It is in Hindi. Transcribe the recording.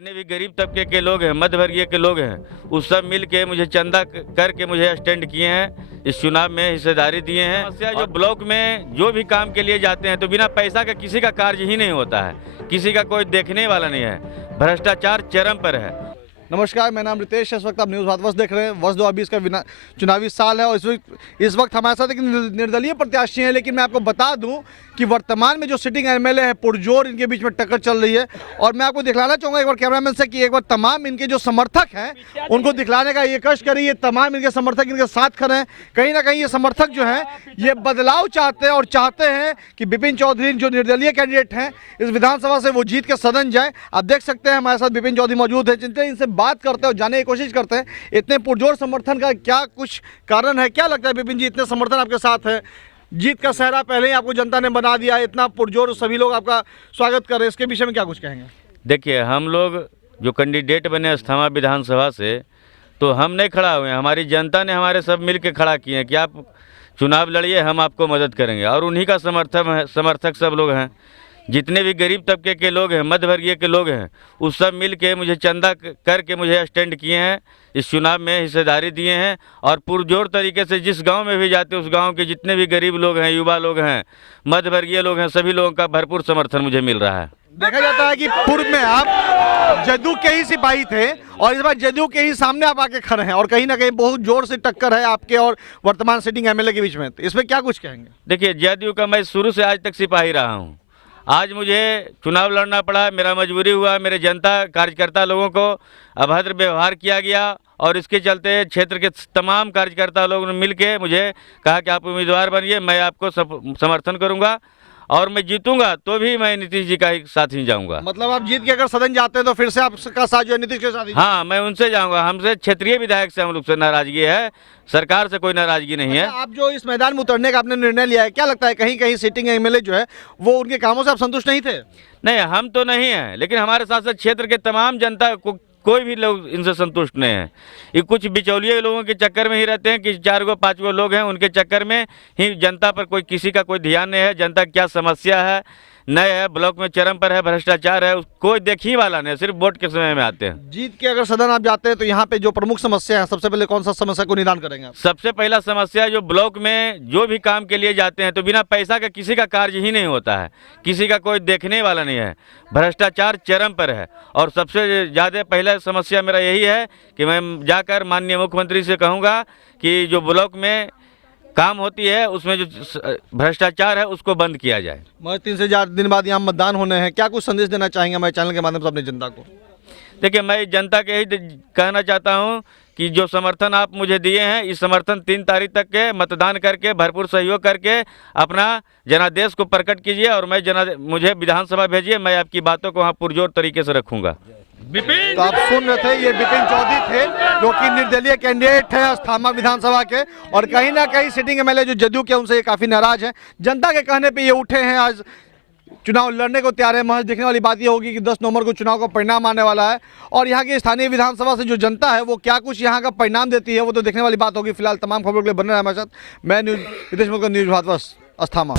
जितने भी गरीब तबके के लोग हैं, मध्य वर्गीय के लोग हैं, उस सब मिल के मुझे चंदा करके मुझे अटेंड किए हैं, इस चुनाव में हिस्सेदारी दिए हैं। समस्या जो ब्लॉक में जो भी काम के लिए जाते हैं तो बिना पैसा का किसी का कार्य ही नहीं होता है, किसी का कोई देखने वाला नहीं है, भ्रष्टाचार चरम पर है। नमस्कार, मेरा नाम रितेश है। इस वक्त आप न्यूज़ भारत देख रहे हैं। वर्ष 2020 का चुनावी साल है और इस वक्त हमारे साथ एक निर्दलीय प्रत्याशी हैं, लेकिन मैं आपको बता दूं कि वर्तमान में जो सिटिंग एमएलए है पुरजोर, इनके बीच में टक्कर चल रही है। और मैं आपको दिखलाना चाहूँगा एक बार कैमरामैन से कि एक बार तमाम इनके जो समर्थक हैं उनको दिखलाने का ये कष्ट करिए। तमाम इनके समर्थक इनके साथ खड़े हैं। कहीं ना कहीं ये समर्थक जो हैं ये बदलाव चाहते हैं और चाहते हैं कि विपिन चौधरी जो निर्दलीय कैंडिडेट हैं इस विधानसभा से वो जीत के सदन जाए। आप देख सकते हैं हमारे साथ विपिन चौधरी मौजूद है, जिनसे इनसे बात करते हैं और जानने की कोशिश करते हैं इतने पुरजोर समर्थन का क्या कुछ कारण है। क्या लगता है विपिन जी, इतने समर्थन आपके साथ है, जीत का सहरा पहले ही आपको जनता ने बना दिया, इतना पुरजोर सभी लोग आपका स्वागत कर रहे हैं, इसके विषय में क्या कुछ कहेंगे? देखिए, हम लोग जो कैंडिडेट बने अस्थामा विधानसभा से, तो हम नहीं खड़ा हुए हैं, हमारी जनता ने हमारे सब मिल के खड़ा किए हैं कि आप चुनाव लड़िए, हम आपको मदद करेंगे। और उन्हीं का समर्थक सब लोग हैं। जितने भी गरीब तबके के लोग हैं, मध्य वर्गीय के लोग हैं, उस सब मिल के मुझे चंदा करके मुझे अटेंड किए हैं, इस चुनाव में हिस्सेदारी दिए हैं। और पुरजोर तरीके से जिस गांव में भी जाते उस गांव के जितने भी गरीब लोग हैं, युवा लोग हैं, मध्य वर्गीय लोग हैं, सभी लोगों का भरपूर समर्थन मुझे मिल रहा है। देखा जाता है कि पूर्व में आप जदयू के ही सिपाही थे और इस बार जदयू के ही सामने आप आके खड़े हैं और कहीं ना कहीं बहुत जोर से टक्कर है आपके और वर्तमान सिटिंग एमएलए के बीच में, तो इसमें क्या कुछ कहेंगे? देखिए, जदयू का मैं शुरू से आज तक सिपाही रहा हूँ। आज मुझे चुनाव लड़ना पड़ा, मेरा मजबूरी हुआ, मेरे जनता कार्यकर्ता लोगों को अभद्र व्यवहार किया गया और इसके चलते क्षेत्र के तमाम कार्यकर्ता लोगों ने मिल के मुझे कहा कि आप उम्मीदवार बनिए, मैं आपको समर्थन करूंगा और मैं जीतूंगा तो भी मैं नीतीश जी का ही साथ ही जाऊंगा। मतलब आप जीत के अगर सदन जाते हैं तो फिर से आपका साथ जो है नीतीश के साथ ही? हाँ, मैं उनसे जाऊंगा। हमसे क्षेत्रीय विधायक से हम लोग से नाराजगी है, सरकार से कोई नाराजगी नहीं है। आप जो इस मैदान में उतरने का आपने निर्णय लिया है, क्या लगता है कहीं कहीं सिटिंग एमएलए जो है वो उनके कामों से आप संतुष्ट नहीं थे? नहीं, हम तो नहीं हैं, लेकिन हमारे साथ साथ क्षेत्र के तमाम जनता को कोई भी लोग इनसे संतुष्ट नहीं है। ये कुछ बिचौलिए लोगों के चक्कर में ही रहते हैं कि 4 गो 5 गो लोग हैं, उनके चक्कर में ही जनता पर कोई किसी का कोई ध्यान नहीं है। जनता क्या समस्या है, नए है, ब्लॉक में चरम पर है, भ्रष्टाचार है, कोई देखने वाला नहीं, सिर्फ वोट के समय में आते हैं। जीत के अगर सदन आप जाते हैं तो यहाँ पे जो प्रमुख समस्या है, सबसे पहले कौन सा समस्या को निदान करेंगे आप? सबसे पहला समस्या जो ब्लॉक में जो भी काम के लिए जाते हैं तो बिना पैसा का किसी का कार्य ही नहीं होता है, किसी का कोई देखने वाला नहीं है, भ्रष्टाचार चरम पर है। और सबसे ज़्यादा पहला समस्या मेरा यही है कि मैं जाकर माननीय मुख्यमंत्री से कहूँगा कि जो ब्लॉक में काम होती है उसमें जो भ्रष्टाचार है उसको बंद किया जाए। मैं 3 से 4 दिन बाद यहाँ मतदान होने हैं, क्या कुछ संदेश देना चाहेंगे हमारे चैनल के माध्यम से अपनी जनता को? देखिए, मैं जनता के ही कहना चाहता हूँ कि जो समर्थन आप मुझे दिए हैं, इस समर्थन 3 तारीख तक के मतदान करके भरपूर सहयोग करके अपना जनादेश को प्रकट कीजिए और मुझे विधानसभा भेजिए, मैं आपकी बातों को वहाँ पुरजोर तरीके से रखूँगा। तो आप सुन रहे थे, ये विपिन चौधरी थे जो कि निर्दलीय कैंडिडेट है अस्थामा विधानसभा के और कहीं ना कहीं सिटिंग एमएलए जो जदयू के उनसे ये काफी नाराज है। जनता के कहने पे ये उठे हैं, आज चुनाव लड़ने को तैयार है। महज देखने वाली बात ये होगी कि 10 नवंबर को चुनाव का परिणाम आने वाला है और यहाँ की स्थानीय विधानसभा से जो जनता है वो क्या कुछ यहाँ का परिणाम देती है वो तो देखने वाली बात होगी। फिलहाल तमाम खबरों के लिए बने रहे हमारे साथ। मैं न्यूज़ भारत अस्थामा।